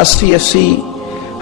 80-80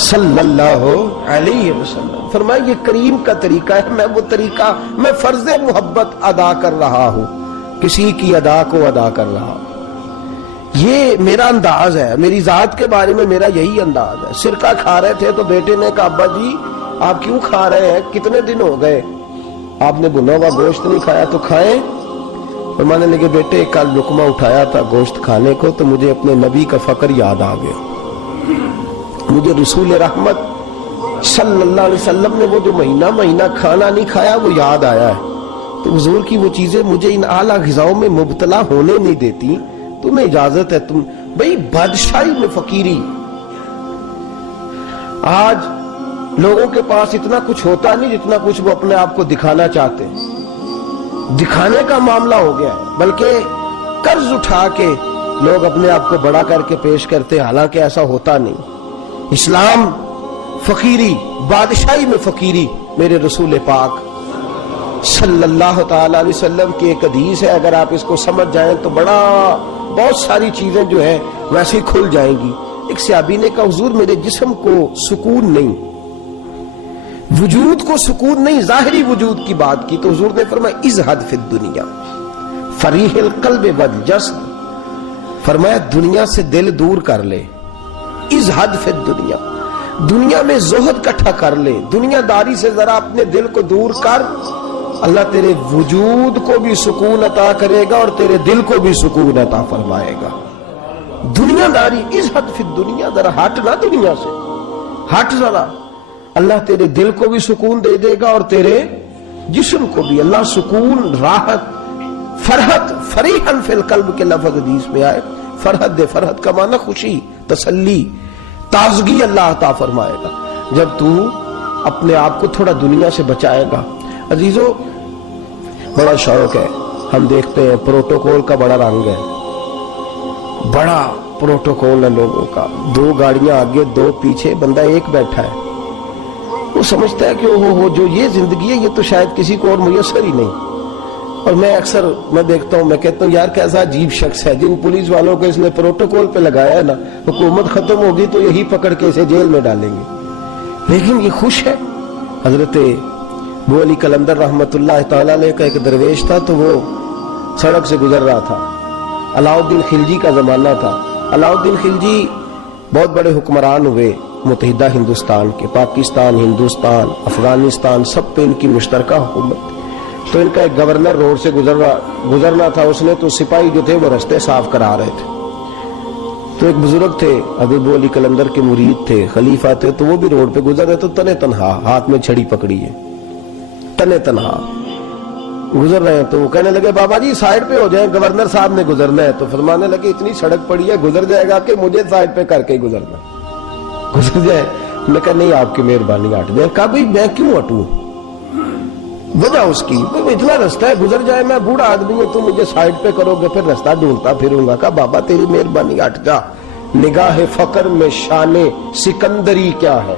صلی اللہ علیہ وسلم. فرمایا یہ کریم کا طریقہ ہے، میں وہ طریقہ، میں فرض محبت ادا کر رہا ہوں، کسی کی ادا کو ادا کر رہا ہوں. یہ میرا انداز ہے، میری ذات کے بارے میں میرا یہی انداز ہے. سرکہ کھا رہے تھے تو بیٹے نے کہا ابا جی آپ کیوں کھا رہے ہیں، کتنے دن ہو گئے آپ نے بھنا ہوا گوشت نہیں کھایا تو کھائیں. فرمانے لگے بیٹے کل لقمہ اٹھایا تھا گوشت کھانے کو تو مجھے اپنے نبی کا فقر یاد آ گیا، مجھے رسول رحمت صلی اللہ علیہ وسلم نے وہ جو مہینہ کھانا نہیں کھایا وہ یاد آیا ہے. تو حضور کی وہ چیزیں مجھے ان اعلیٰ غذاؤں میں مبتلا ہونے نہیں دیتی. تمہیں اجازت ہے، تم بھئی بادشاہی میں فقیری. آج لوگوں کے پاس اتنا کچھ ہوتا نہیں جتنا کچھ وہ اپنے آپ کو دکھانا چاہتے ہیں. دکھانے کا معاملہ ہو گیا ہے، بلکہ قرض اٹھا کے لوگ اپنے آپ کو بڑا کر کے پیش کرتے ہیں، حالانکہ ایسا ہوتا نہیں. اسلام فقیری، بادشاہی میں فقیری. میرے رسول پاک صلی اللہ تعالی علیہ وسلم کی ایک حدیث ہے، اگر آپ اس کو سمجھ جائیں تو بہت ساری چیزیں جو ہے ویسے ہی کھل جائیں گی. ایک صحابی نے کہا حضور میرے جسم کو سکون نہیں، وجود کو سکون نہیں، ظاہری وجود کی بات کی. تو حضور نے فرمایا ازہد فی الدنیا فریح القلب والجسد. فرمایا دنیا سے دل دور کر لے. ازہد فی الدنیا، دنیا میں زہد کٹھا کر لے، دنیا داری سے ذرا اپنے دل کو دور کر، اللہ تیرے وجود کو بھی سکون عطا کرے گا اور تیرے دل کو بھی سکون عطا فرمائے گا. دنیا داری، ازہد فی الدنیا، ذرا ہٹ نہ دنیا سے، ہٹ ذرا، اللہ تیرے دل کو بھی سکون دے دے گا اور تیرے جسم کو بھی. اللہ سکون، راحت، فرحت، فریحاً فی القلب کے لفظ حدیث میں آئے. فرحت دے، فرحت کا معنی خوشی، تسلی، تازگی اللہ عطا فرمائے گا جب تو اپنے آپ کو تھوڑا دنیا سے بچائے گا. عزیزو بڑا شوق ہے، ہم دیکھتے ہیں پروٹوکول کا بڑا رنگ ہے، بڑا پروٹوکول ہے لوگوں کا. 2 گاڑیاں آگے 2 پیچھے، بندہ ایک بیٹھا ہے، وہ سمجھتا ہے کہ وہ جو یہ زندگی ہے یہ تو شاید کسی کو اور میسر ہی نہیں. اور میں اکثر دیکھتا ہوں، میں کہتا ہوں یار کیسا عجیب شخص ہے، جن پولیس والوں کو اس نے پروٹوکول پہ لگایا ہے نا، حکومت ختم ہوگی تو یہی پکڑ کے اسے جیل میں ڈالیں گے، لیکن یہ خوش ہے. حضرت ابو علی قلندر رحمت اللہ تعالیٰ علیہ کا ایک درویش تھا، تو وہ سڑک سے گزر رہا تھا. علاؤالدین خلجی کا زمانہ تھا. علاؤالدین خلجی بہت بڑے حکمران ہوئے متحدہ ہندوستان کے، پاکستان، ہندوستان، افغانستان، سب پہ ان کی مشترکہ حکومت. تو ان کا ایک گورنر روڈ سے گزرنا تھا، اس نے تو سپاہی جو تھے وہ رستے صاف کرا رہے تھے. تو ایک بزرگ تھے، حضرت ابو علی قلندر کے مرید تھے، خلیفہ تھے، تو وہ بھی روڈ پہ گزر رہے تو تنے تنہا ہاتھ میں چھڑی پکڑی ہے، تنے تنہا گزر رہے ہیں. تو وہ کہنے لگے بابا جی سائیڈ پہ ہو جائیں، گورنر صاحب نے گزرنا ہے. تو فرمانے لگے اتنی سڑک پڑی ہے، گزر جائے گا کہ مجھے سائیڈ پہ کر کے ہی گزرنا، گزر جائے. میں کہا نہیں آپ کی مہربانی ہٹ جائے. کہا بھائی میں کیوں ہٹوں، وجہ اس کی اتنا رستہ ہے، گزر جائے، میں بوڑھا آدمی ہوں، تم مجھے سائیڈ پہ کرو گے پھر رستہ ڈھونڈتا پھروں گا. کہا بابا تیری مہربانی ہٹ جا، نگاہ فقر میں شان سکندری کیا ہے،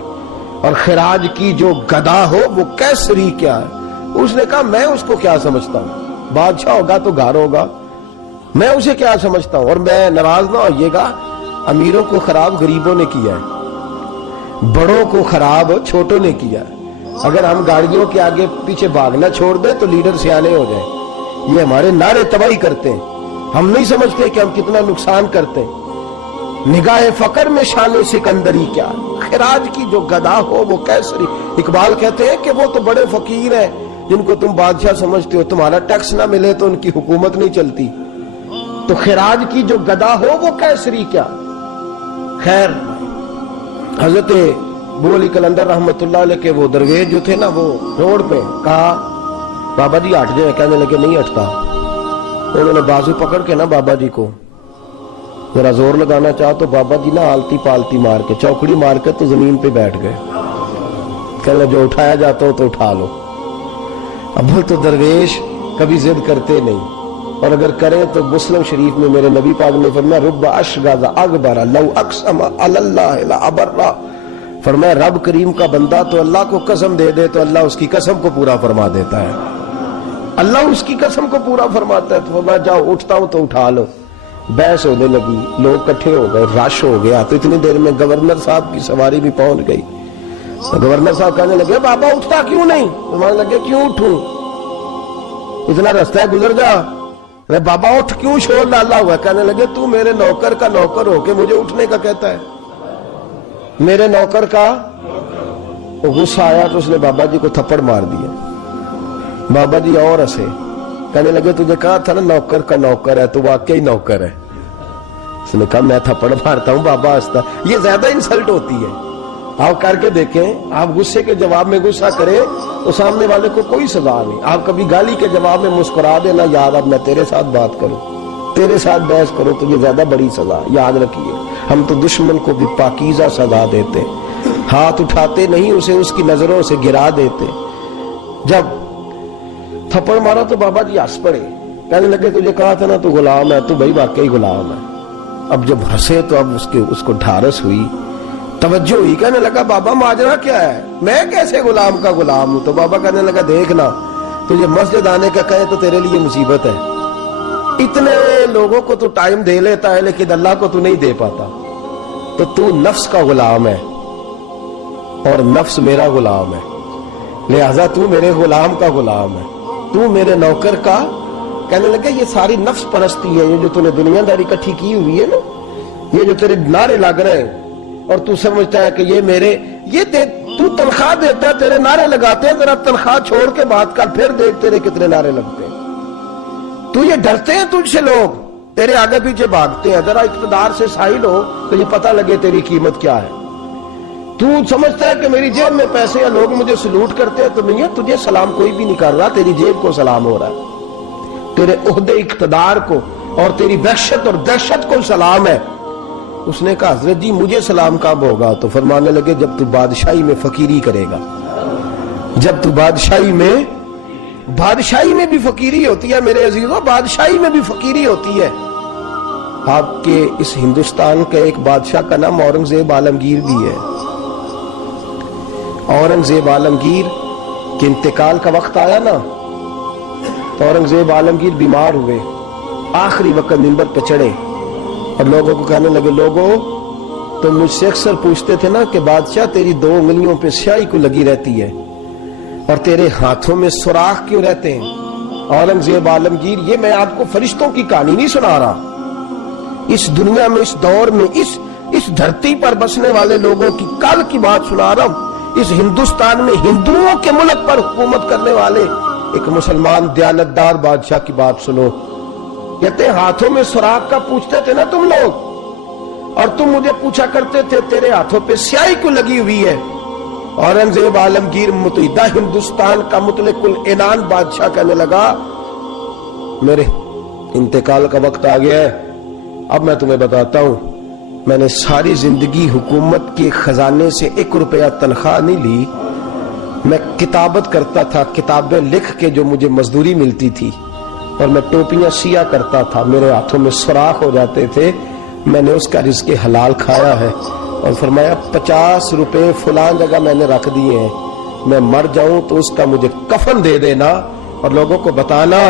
اور خراج کی جو گدا ہو وہ کیسری کیا ہے. اس نے کہا میں اس کو کیا سمجھتا ہوں، بادشاہ ہوگا تو گھر ہوگا، میں اسے کیا سمجھتا ہوں. اور میں ناراض نہ ہوئیے گا، امیروں کو خراب غریبوں نے کیا ہے، بڑوں کو خراب چھوٹوں نے کیا ہے. اگر ہم گاڑیوں کے آگے پیچھے بھاگنا چھوڑ دیں تو لیڈر سیانے ہو جائیں. یہ ہمارے نعرے تباہی کرتے ہیں، ہم نہیں سمجھتے کہ ہم کتنا نقصان کرتے ہیں. نگاہ فقر میں شان سکندری کیا، خراج کی جو گدا ہو وہ کیسری. اقبال کہتے ہیں کہ وہ تو بڑے فقیر ہیں جن کو تم بادشاہ سمجھتے ہو، تمہارا ٹیکس نہ ملے تو ان کی حکومت نہیں چلتی. تو خراج کی جو گدا ہو وہ کیسری کیا. خیر حضرت ابو علی قلندر رحمت اللہ علیہ کے وہ درویش جو تھے نا، وہ روڈ پہ کہا بابا جی ہٹ جائیں. کہنے لگے نہیں ہٹتا. انہوں نے بازو پکڑ کے نا بابا جی کو ذرا زور لگانا چاہا تو بابا جی نا آلتی پالتی مار کے، چوکڑی مار کے تو زمین پہ بیٹھ گئے. کہنے جو اٹھایا جاتا ہو تو اٹھا لو. اب تو درویش کبھی ضد کرتے نہیں، اور اگر کریں تو مسلم شریف میں میرے نبی پاک نے فرمایا رب اشغاز اکبر لو اقسم علی اللہ لابرہ. فرمایا رب کریم کا بندہ تو اللہ کو قسم دے دے تو اللہ اس کی قسم کو پورا فرما دیتا ہے، اللہ اس کی قسم کو پورا فرماتا ہے. تو فرمایا جاؤ اٹھتا ہوں تو اٹھا لو. بحث ہونے لگی، لوگ کٹھے ہو گئے، رش ہو گیا، تو اتنی دیر میں گورنر صاحب کی سواری بھی پہنچ گئی۔ گورنر صاحب کہنے لگے بابا اٹھتا کیوں نہیں؟ فرمانے لگے کیوں اٹھوں، اتنا رستہ ہے گزر جا۔ بابا اٹھ، کیوں شور ڈالا ہوا ہے؟ کہنے لگے تو میرے نوکر کا نوکر ہو کے مجھے اٹھنے کا کہتا ہے، میرے نوکر کا۔ غصہ آیا تو اس نے بابا جی کو تھپڑ مار دیا۔ بابا جی اور ہنسے، کہنے لگے تجھے کہا تھا نا نوکر کا نوکر ہے، تو واقعی نوکر ہے۔ اس نے کہا میں تھپڑ مارتا ہوں، بابا ہنستا۔ یہ زیادہ انسلٹ ہوتی ہے، آپ کر کے دیکھیں۔ آپ غصے کے جواب میں غصہ کریں تو سامنے والے کو کوئی سزا نہیں۔ آپ کبھی گالی کے جواب میں مسکرا دینا، یار اب میں تیرے ساتھ بات کروں، تیرے ساتھ بحث کروں، تو یہ زیادہ بڑی سزا۔ یاد رکھیے، ہم تو دشمن کو بھی پاکیزہ سزا دیتے، ہاتھ اٹھاتے نہیں، اسے اس کی نظروں سے گرا دیتے۔ جب تھپڑ مارا تو بابا جی ہنس پڑے، کہنے لگے تجھے کہا تھا نا تو غلام ہے، تو بھائی واقعی غلام ہے۔ اب جب ہنسے تو اب اس کو ڈھارس ہوئی، توجہ ہوئی، کہنے لگا بابا ماجرا کیا ہے، میں کیسے غلام کا غلام ہوں؟ تو بابا کہنے لگا دیکھنا، تجھے مسجد آنے کا کہے تو تیرے لیے مصیبت ہے، اتنے لوگوں کو تو ٹائم دے لیتا ہے لیکن اللہ کو تو نہیں دے پاتا، تو نفس کا غلام ہے اور نفس میرا غلام ہے، لہذا تو میرے غلام کا غلام ہے، تو میرے نوکر کا۔ کہنے لگے یہ ساری نفس پرستی ہے، یہ جو تو نے دنیا داری اکٹھی کی ہوئی ہے نا، یہ جو تیرے نعرے لگ رہے ہیں اور تو سمجھتا ہے کہ یہ میرے، یہ تو تنخواہ دیتا ہے، تیرے نعرے لگاتے ہیں، ذرا تنخواہ چھوڑ کے بات کر، پھر دیکھ تیرے کتنے نعرے لگتے ہیں۔ تو یہ ڈرتے ہیں تجھ سے، لوگ تیرے آگے پیچھے بھاگتے ہیں، ذرا اقتدار سے سائل ہو تو یہ پتہ لگے تیری قیمت کیا ہے۔ تو سمجھتا ہے کہ میری جیب میں پیسے ہیں، لوگ مجھے سلوٹ کرتے ہیں، تو نہیں ہے، تجھے سلام کوئی بھی نہیں کر رہا، تیری جیب کو سلام ہو رہا ہے، تیرے عہدے اقتدار کو اور تیری وحشت اور دہشت کو سلام ہے۔ اس نے کہا حضرت جی مجھے سلام کب ہوگا؟ تو فرمانے لگے جب تو بادشاہی میں فقیری کرے گا، جب تو بادشاہی میں بھی فقیری ہوتی ہے میرے عزیزوں، بادشاہی میں بھی فقیری ہوتی ہے۔ آپ کے اس ہندوستان کے ایک بادشاہ کا نام اورنگزیب عالمگیر بھی ہے۔ اورنگزیب عالمگیر کے انتقال کا وقت آیا نا، تو اورنگزیب عالمگیر بیمار ہوئے، آخری وقت منبر پہ چڑھے اور لوگوں کو کہنے لگے لوگوں تم مجھ سے اکثر پوچھتے تھے نا کہ بادشاہ تیری 2 انگلیوں پہ سیاہی کو لگی رہتی ہے اور تیرے ہاتھوں میں سوراخ کیوں رہتے ہیں؟ اورنگزیب عالمگیر یہ میں آپ کو فرشتوں کی کہانی نہیں سنا رہا، اس دنیا میں، اس دور میں، اس دھرتی پر بسنے والے لوگوں کی کل کی بات سنا رہا ہوں۔ اس ہندوستان میں ہندوؤں کے ملک پر حکومت کرنے والے ایک مسلمان دیانتدار بادشاہ کی بات سنو۔ کہتے ہاتھوں میں سوراخ کا پوچھتے تھے نا تم لوگ، اور تم مجھے پوچھا کرتے تھے تیرے ہاتھوں پہ سیاہی کو لگی ہوئی ہے۔ اورنگزیب عالمگیر متحدہ ہندوستان کا مطلق العنان بادشاہ کہنے لگا میرے انتقال کا وقت آ گیا ہے، اب میں تمہیں بتاتا ہوں، میں نے ساری زندگی حکومت کے خزانے سے 1 روپیہ تنخواہ نہیں لی، میں کتابت کرتا تھا، کتابیں لکھ کے جو مجھے مزدوری ملتی تھی، اور میں ٹوپیاں سیا کرتا تھا، میرے ہاتھوں میں سوراخ ہو جاتے تھے، میں نے اس کا رزق حلال کھایا ہے، اور فرمایا 50 روپے فلان جگہ میں نے رکھ دیے ہیں، میں مر جاؤں تو اس کا مجھے کفن دے دینا اور لوگوں کو بتانا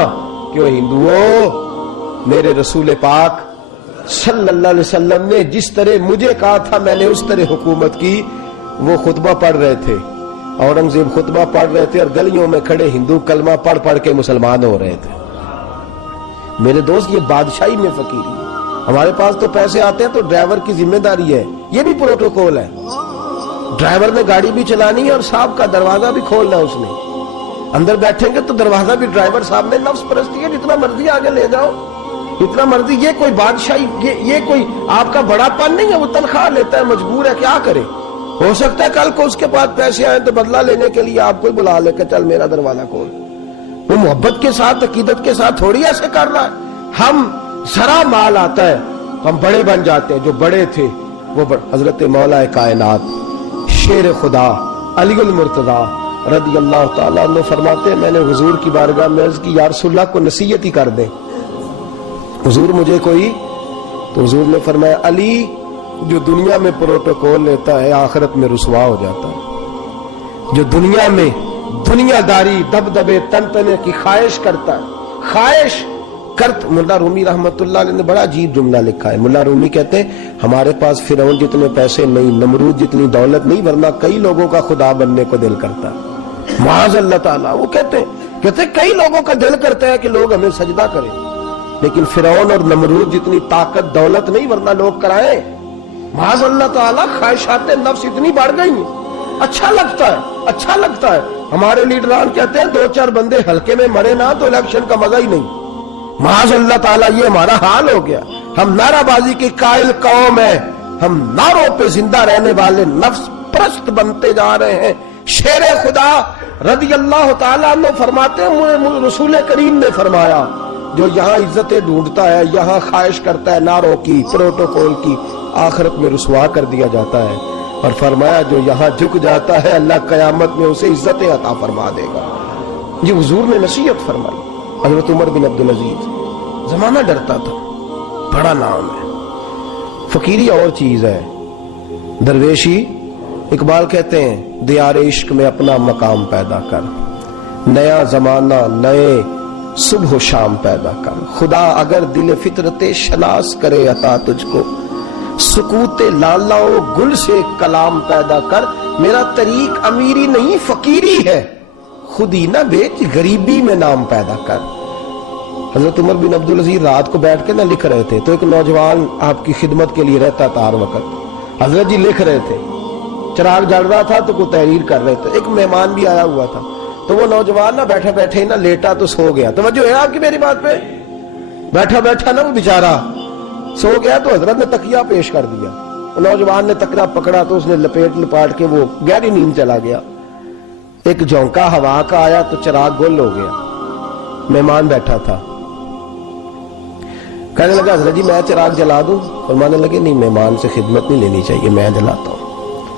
کہ وہ ہندوؤں میرے رسول پاک صلی اللہ علیہ وسلم نے جس طرح مجھے کہا تھا میں نے اس طرح حکومت کی۔ وہ خطبہ پڑھ رہے تھے، اورنگزیب خطبہ پڑھ رہے تھے اور گلیوں میں کھڑے ہندو کلمہ پڑھ پڑھ کے مسلمان ہو رہے تھے۔ میرے دوست یہ بادشاہی میں فقیری ہے۔ ہمارے پاس تو پیسے آتے ہیں تو ڈرائیور کی ذمہ داری ہے، یہ بھی پروٹوکول ہے، ڈرائیور نے گاڑی بھی چلانی ہے اور صاحب کا دروازہ بھی کھولنا ہے، اس نے اندر بیٹھیں گے تو دروازہ بھی ڈرائیور صاحب نے، نفس پرستی ہے، جتنا مرضی آگے لے جاؤ، جتنا مرضی، یہ کوئی بادشاہی، یہ کوئی آپ کا بڑا پن نہیں ہے، وہ تنخواہ لیتا ہے، مجبور ہے، کیا کرے؟ ہو سکتا ہے کل کو اس کے پاس پیسے آئیں تو بدلہ لینے کے لیے آپ کو ہی بلا لے کہ چل میرا دروازہ کھول۔ وہ محبت کے ساتھ، عقیدت کے ساتھ تھوڑی ایسے کر رہا ہے۔ ہم ذرا مال آتا ہے ہم بڑے بن جاتے ہیں، جو بڑے تھے وہ حضرت مولا کائنات شیر خدا علی المرتضیٰ رضی اللہ تعالیٰ عنہ فرماتے ہیں میں نے حضور کی بارگاہ میں عرض کی یا رسول اللہ کو نصیحت ہی کر دیں، حضور مجھے کوئی، تو حضور نے فرمایا علی جو دنیا میں پروٹوکول لیتا ہے آخرت میں رسوا ہو جاتا ہے، جو دنیا میں دنیا داری دبدبے تنتنے کی خواہش کرتا ہے، خواہش کرت ملا رومی رحمت اللہ علیہ نے بڑا عجیب جملہ لکھا ہے. ملا رومی کہتے ہیں ہمارے پاس فرعون جتنے پیسے نہیں, نمرود جتنی دولت نہیں, ورنہ کئی لوگوں کا خدا بننے کو دل کرتا ہے. معاذ اللہ تعالیٰ. وہ کہتے ہیں کئی لوگوں کا دل کرتا ہے کہ لوگ ہمیں سجدہ کریں, لیکن فرعون اور نمرود جتنی طاقت دولت نہیں, ورنہ لوگ کرائیں. معاذ اللہ تعالیٰ. خواہشات نفس اتنی بڑھ گئی ہیں. اچھا لگتا ہے. ہمارے لیڈران کہتے ہیں 2-4 بندے ہلکے میں مرے نہ تو الیکشن کا مزہ ہی نہیں. معاذ اللہ تعالیٰ یہ ہمارا حال ہو گیا. ہم نعرہ بازی کی قائل قوم ہے, ہم نعروں پہ زندہ رہنے والے نفس پرست بنتے جا رہے ہیں. شیر خدا رضی اللہ تعالیٰ عنہ فرماتے ہیں رسول کریم نے فرمایا جو یہاں عزتیں ڈھونڈتا ہے, یہاں خواہش کرتا ہے نعروں کی, پروٹوکول کی, آخرت میں رسوا کر دیا جاتا ہے. اور فرمایا جو یہاں جھک جاتا ہے اللہ قیامت میں اسے عزتیں عطا فرما دے گا. یہ حضور نے نصیحت فرمائی. حضرت عمر بن عبدالعزیز. زمانہ ڈرتا تھا, بڑا نام ہے. فقیری اور چیز ہے, درویشی. اقبال کہتے ہیں دیار عشق میں اپنا مقام پیدا کر, نیا زمانہ نئے صبح و شام پیدا کر. خدا اگر دل فطرت شناس کرے عطا تجھ کو, سکوت لالا و گل سے کلام پیدا کر. میرا طریق امیری نہیں فقیری ہے, خود ہی نہ بیچ غریبی میں نام پیدا کر. حضرت عمر بن عبدالعزیز رات کو بیٹھ کے نہ لکھ رہے تھے, تو ایک نوجوان آپ کی خدمت کے لیے رہتا تھا ہر وقت. حضرت جی لکھ رہے تھے, چراغ جل رہا تھا تو کوئی تحریر کر رہے تھے. ایک مہمان بھی آیا ہوا تھا, تو وہ نوجوان نہ بیٹھے نہ لیٹا تو سو گیا. توجہ ہے آپ کی میری بات پہ؟ بیٹھا نا وہ بیچارہ سو گیا, تو حضرت نے تکیہ پیش کر دیا. نوجوان نے تکیہ پکڑا تو اس نے لپاٹ کے وہ گہری نیند چلا گیا. ایک جھونکا ہوا کا آیا تو چراغ گل ہو گیا. مہمان بیٹھا تھا, کہنے لگا حضرت جی میں چراغ جلا دوں؟ فرمانے لگے نہیں, مہمان سے خدمت نہیں لینی چاہیے, میں جلاتا ہوں.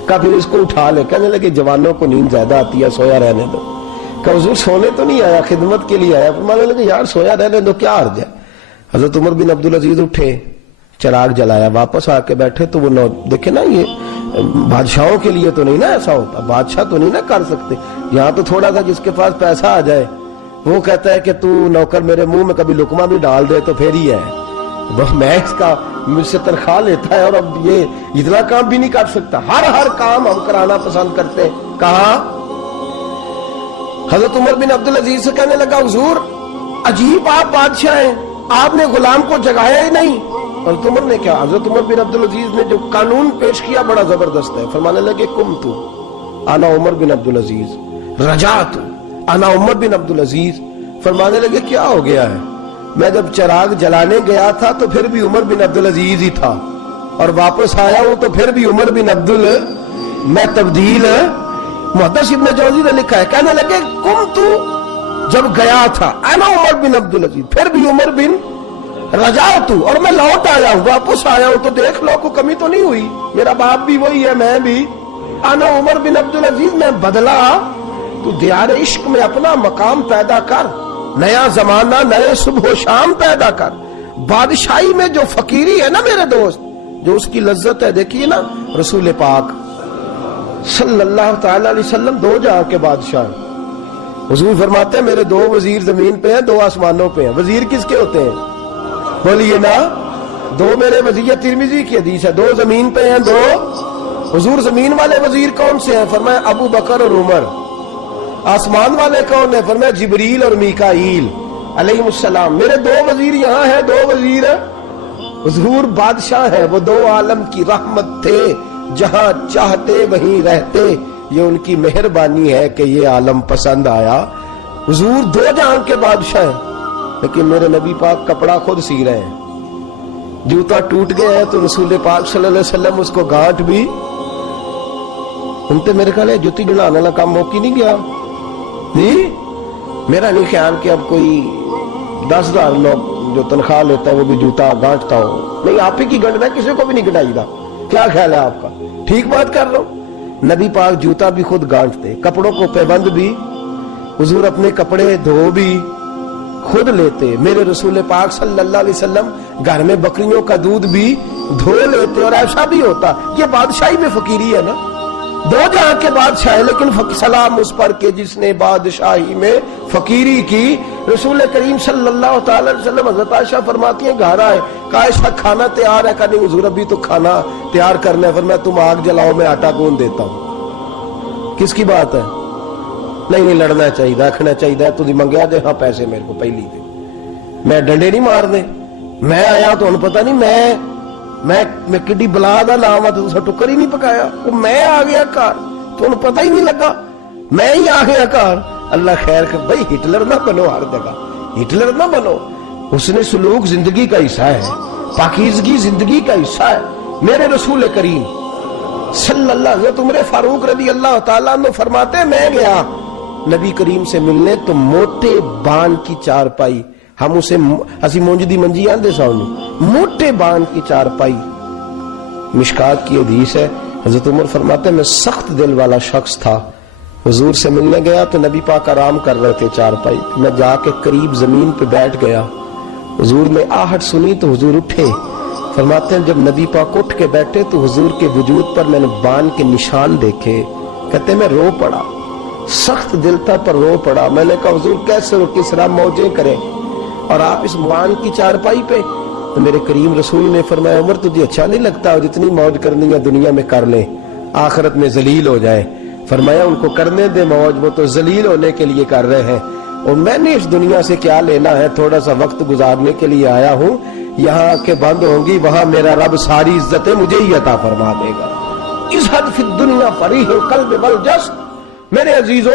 کہا پھر اس کو اٹھا لے. کہنے لگے جوانوں کو نیند زیادہ آتی ہے, سویا رہنے دو. کہا حضور سونے تو نہیں آیا, خدمت کے لیے آیا. فرمانے لگے یار سویا رہنے دو, کیا عرض ہے. حضرت عمر بن عبدالعزیز اٹھے, چراغ جلایا, واپس آ کے بیٹھے تو وہ دیکھے نا, یہ بادشاہوں کے لیے تو نہیں نا ایسا ہوتا, بادشاہ تو نہیں نا کر سکتے. یہاں تو تھوڑا سا جس کے پاس پیسہ آ جائے وہ کہتا ہے کہ تو نوکر میرے منہ میں کبھی لقمہ بھی ڈال دے تو پھر ہی ہے, میں اس کا مجھ سے تنخواہ لیتا ہے اور اب یہ اتنا کام بھی نہیں کر سکتا. ہر کام ہم کرانا پسند کرتے ہیں. کہا حضرت عمر بن عبدالعزیز سے کہنے لگا حضور عجیب آپ بادشاہ ہیں, آپ نے غلام کو جگایا ہی نہیں. حضرت عمر نے کیا, حضرت عمر بن عبدالعزیز نے جو قانون پیش کیا بڑا زبردست ہے. فرمانے لگے کم تو انا عمر بن عبدالعزیز, رجعت انا عمر بن عبدالعزیز. فرمانے لگے کیا ہو گیا ہے, میں جب چراغ جلانے گیا تھا تو پھر بھی عمر بن عبدالعزیز ہی تھا, اور واپس آیا ہوں تو پھر بھی عمر بن میں تبدیل. محدث ابن جوزی نے لکھا ہے, کہنے لگے کم تو جب گیا تھا انا عمر بن عبدالعزیز, پھر بھی عمر بن رجعت, اور میں لوٹ آیا ہوں, واپس آیا ہوں, تو دیکھ لو کوئی کمی تو نہیں ہوئی, میرا باپ بھی وہی ہے, میں بھی انا عمر بن عبدالعزیز, میں بدلا. تو دیار عشق میں اپنا مقام پیدا کر, نیا زمانہ نئے صبح و شام پیدا کر. بادشاہی میں جو فقیری ہے نا میرے دوست, جو اس کی لذت ہے, دیکھیے نا رسول پاک صلی اللہ تعالی علیہ وسلم 2 جہاں کے بادشاہ. حضور فرماتے ہیں میرے 2 وزیر زمین پہ ہیں, 2 آسمانوں پہ ہیں. وزیر کس کے ہوتے ہیں بولیے نا, 2 میرے وزیر. ترمذی کی حدیث ہے 2 زمین پہ ہیں, 2. حضور زمین والے وزیر کون سے ہیں؟ فرمایا ابو بکر اور عمر. آسمان والے کون ہیں؟ فرمایا جبریل اور میکائیل علیہ السلام. میرے 2 وزیر یہاں ہیں, 2 وزیر. حضور بادشاہ ہے, وہ 2 عالم کی رحمت تھے, جہاں چاہتے وہیں رہتے, یہ ان کی مہربانی ہے کہ یہ عالم پسند آیا. حضور 2 جہاں کے بادشاہ ہیں, لیکن میرے نبی پاک کپڑا خود سی رہے ہیں. جوتا ٹوٹ گیا ہے تو رسول پاک صلی اللہ علیہ وسلم اس کو گانٹ بھی, ان تے میرے خیال ہے جوتی ڈلانے والا کام موقع نہیں گیا. نہیں, میرا نہیں خیال کہ اب کوئی 10,000 لوگ جو تنخواہ لیتا ہے وہ بھی جوتا گانٹتا ہو. نہیں, آپ ہی کی گنٹنا, کسی کو بھی نہیں گنٹائی دا. کیا خیال ہے آپ کا؟ ٹھیک بات کر رہا ہوں. نبی پاک جوتا بھی خود گانٹتے, کپڑوں کو پیبند بھی, حضور اپنے کپڑے دھو بھی خود لیتے. میرے رسول پاک صلی اللہ علیہ وسلم گھر میں بکریوں کا دودھ بھی دھو لیتے, اور ایسا بھی ہوتا. یہ بادشاہی میں فقیری ہے نا, 2 جہاں کے بادشاہ, لیکن سلام اس پر کہ جس نے بادشاہی میں فقیری کی. رسول کریم صلی اللہ تعالی علیہ وسلم حضرت عائشہ فرماتی ہیں گھر آئے، کہا عائشہ کھانا تیار ہے؟ کہا نہیں حضور ابھی تو کھانا تیار کرنا ہے۔ فرمایا تم آگ جلاؤ میں آٹا گوندھ دیتا ہوں۔ کس کی بات ہے؟ نہیں لڑنا چاہیے، رکھنا چاہیے، تو منگیا دے ہاں پیسے میرے کو پہلی دے، میں ڈنڈے نہیں مار دے، میں آیا تو انہوں پتہ نہیں میں کڈی بلا دا نام ہے تو تسا ٹکر ہی نہیں پکایا، وہ میں آ گیا گھر تو انہوں پتہ ہی نہیں لگا میں ہی آ گیا گھر۔ اللہ خیر کر، بھائی ہٹلر نہ بنو، ہر جگہ ہٹلر نہ بنو۔ حسن سلوک زندگی کا حصہ ہے، پاکیزگی زندگی کا حصہ ہے۔ میرے رسول کریم صلی اللہ علیہ وسلم، عمر فاروق رضی اللہ تعالیٰ عنہ فرماتے ہیں میں گیا نبی کریم سے ملنے تو موٹے بان کی چارپائی، ہم اسے اسی مونجدی منجی آندے سامنے، موٹے بان کی چارپائی، مشکات کی حدیث ہے۔ حضرت عمر فرماتے ہیں میں سخت دل والا شخص تھا، حضور سے ملنے گیا تو نبی پاک آرام کر رہے تھے چارپائی، میں جا کے قریب زمین پہ بیٹھ گیا، حضور نے آہٹ سنی تو حضور اٹھے۔ فرماتے ہیں جب نبی پاک اٹھ کے بیٹھے تو حضور کے وجود پر میں نے بان کے نشان دیکھے، کہتے ہیں میں رو پڑا، سخت دل تھا پر رو پڑا۔ میں نے کہا حضور کیسے رو، کس طرح موجیں کریں اور آپ اس بان کی چارپائی پہ؟ تو میرے کریم رسول نے فرمایا عمر تجھے اچھا نہیں لگتا، جتنی موج کرنی ہے دنیا میں کر لیں، آخرت میں ذلیل ہو جائے۔ فرمایا ان کو کرنے دے موج، وہ تو ذلیل ہونے کے لیے کر رہے ہیں، اور میں نے اس دنیا سے کیا لینا ہے، تھوڑا سا وقت گزارنے کے لیے آیا ہوں، یہاں کے بند ہوں گی وہاں میرا رب ساری عزتیں مجھے ہی عطا فرما دے گا۔ ازہد فی الدنیا فریح القلب والجسد۔ میرے عزیزو،